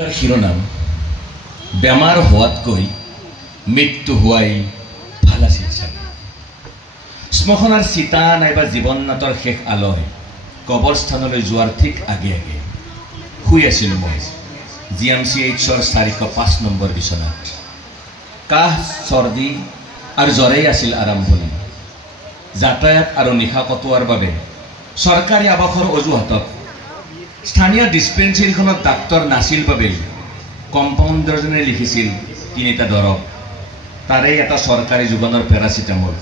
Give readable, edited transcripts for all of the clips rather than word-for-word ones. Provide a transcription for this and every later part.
শিৰোনাম বেমাৰ হওয়াতকৈ মৃত্যু হওয়াই ভাল আছিল চাগে। শ্মশানৰ চিতা নাইবা জীৱননাথৰ শেষ আলয় কবৰস্থানলৈ যোৱাৰ ঠিক আগে আগে শুই আছিল মই GMCHৰ 405 নম্বৰ বিচনাত। কাহ চৰ্দি আৰু জ্বৰেই আছিল আৰম্ভণি। যাতায়াত আৰু নিশা কটোৱাৰ বাবে চৰকাৰী আৱাসৰ অজুহাতত স্থানীয় ডিস্পেন্সাৰীখনত ডাক্তৰ নাছিল বাবে কম্পাউণ্ডাৰজনে লিখিছিল 3টা দৰৱ, তাৰে এটা চৰকাৰী যোগানৰ পেৰাচিটামল,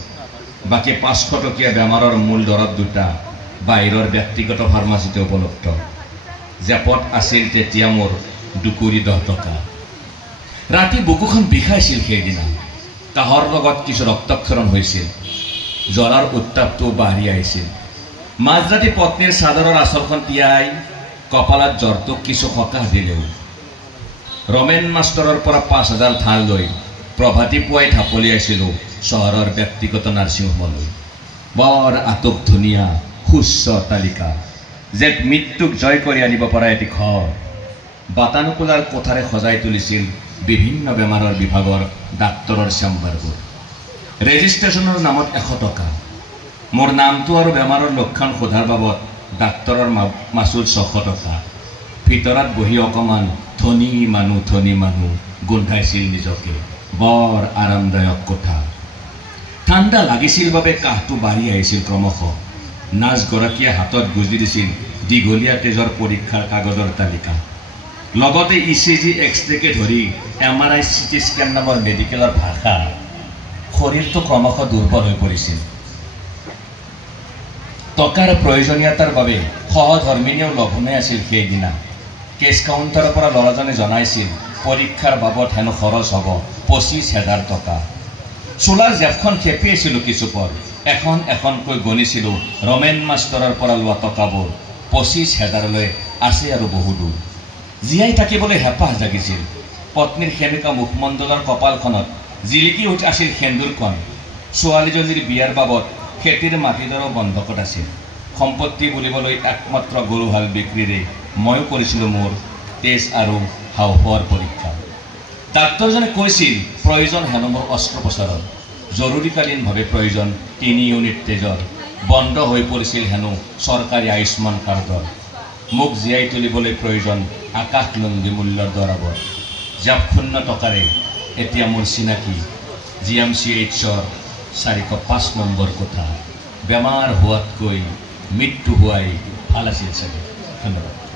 বাকী 500 টকীয়া বেমাৰৰ মূল দৰৱ 2টা বাহিৰৰ ব্যক্তিগত ফাৰ্মাচীতে উপলব্ধ। জেপত আছিল তেতিয়া মোৰ 210 টকা। ৰাতি বুকুখন বিষাইছিল সেইদিনা। কাহৰ লগত কিছু ৰক্তক্ষৰণ হৈছিল। জ্বৰৰ উত্তাপটো বাঢ়ি আহিছিল। মাজৰাতি পত্নীৰ চাদৰৰ আঁচলখন তিয়াই কপালত জ্বৰটোক কিছু সকাহ দিলেও ৰমেন মাষ্টৰৰ পৰা 5000 ধাৰ লৈ প্ৰভাতী পুৱাই ঢাপলিয়াইছিলোঁ চহৰৰ ব্যক্তিগত নাৰ্ছিংহোমলৈ। বৰ আটক ধুনীয়া সুচ্চ অট্টালিকা, যে মৃত্যুক জয় কৰি আনিব পৰা এটি ঘৰ। বাতানুকুলাৰ কোঠাৰে সজাই তুলিছিল বিভিন্ন বেমাৰৰ বিভাগৰ ডাক্তৰৰ চেম্বাৰবোৰ। ৰেজিষ্ট্ৰেশ্যনৰ নামত 100 টকা। মোৰ নামটো আৰু বেমাৰৰ লক্ষণ সোধাৰ বাবদ ডাক্তৰৰ মাচুল 600 টকা। ভিতৰত বহি অকমান ধনী মানুহ গোন্ধাইছিল নিজকে। বৰ আৰামদায়ক কোঠা। ঠাণ্ডা লাগিছিল বাবে কাহটো বাঢ়ি আহিছিল ক্ৰমশ। নাৰ্ছগৰাকীয়ে হাতত গুজি দিছিল দীঘলীয়া তেজৰ পৰীক্ষাৰ কাগজৰ তালিকা, লগতে ECG এক্সৰেকে ধৰি MRI CT স্কেন নামৰ মেডিকেলৰ ভাষা। শৰীৰটো ক্ৰমশ দুৰ্বল হৈ পৰিছিল। টকাৰ প্ৰয়োজনীয়তাৰ বাবে সহধৰ্মিনীয়েও লঘোণে আছিল সেইদিনা। কেছ কাউণ্টাৰৰ পৰা ল'ৰাজনে জনাইছিল পৰীক্ষাৰ বাবদ হেনো খৰচ হ'ব 25,000 টকা। চোলাৰ জেপখন খেপিয়াইছিলোঁ কিছুপৰ। এখন এখনকৈ গণিছিলোঁ ৰমেন মাষ্টৰৰ পৰা লোৱা টকাবোৰ 25,000লৈ আছে আৰু বহু দূৰ। জীয়াই থাকিবলৈ হেঁপাহ জাগিছিল। পত্নীৰ সেমেকা মুখমণ্ডলৰ কপালখনত জিলিকি উঠি আছিল সেন্দুৰখন। ছোৱালীজনীৰ বিয়াৰ বাবদ খেতিৰ মাটিডৰো বন্ধকত আছিল। সম্পত্তি বুলিবলৈ একমাত্ৰ গৰুহাল বিক্ৰীৰে ময়ো কৰিছিলোঁ মোৰ তেজ আৰু হাওঁফাওঁৰ পৰীক্ষা। ডাক্তৰজনে কৈছিল প্ৰয়োজন হেনো মোৰ অস্ত্ৰোপচাৰৰ। জৰুৰীকালীনভাৱে প্ৰয়োজন 3 ইউনিট তেজৰ। বন্ধ হৈ পৰিছিল হেনো চৰকাৰী আয়ুষ্মান কাৰ্ডৰ। মোক জীয়াই তুলিবলৈ প্ৰয়োজন আকাশলংঘী মূল্যৰ দৰাবৰ। জাপশূন্য টকাৰে এতিয়া মোৰ চিনাকি GMCHৰ 405 নম্বৰ কোঠা। বেমাৰ হোৱাতকৈ মৃত্যু হোৱাই ভাল আছিল চাগে। ধন্যবাদ।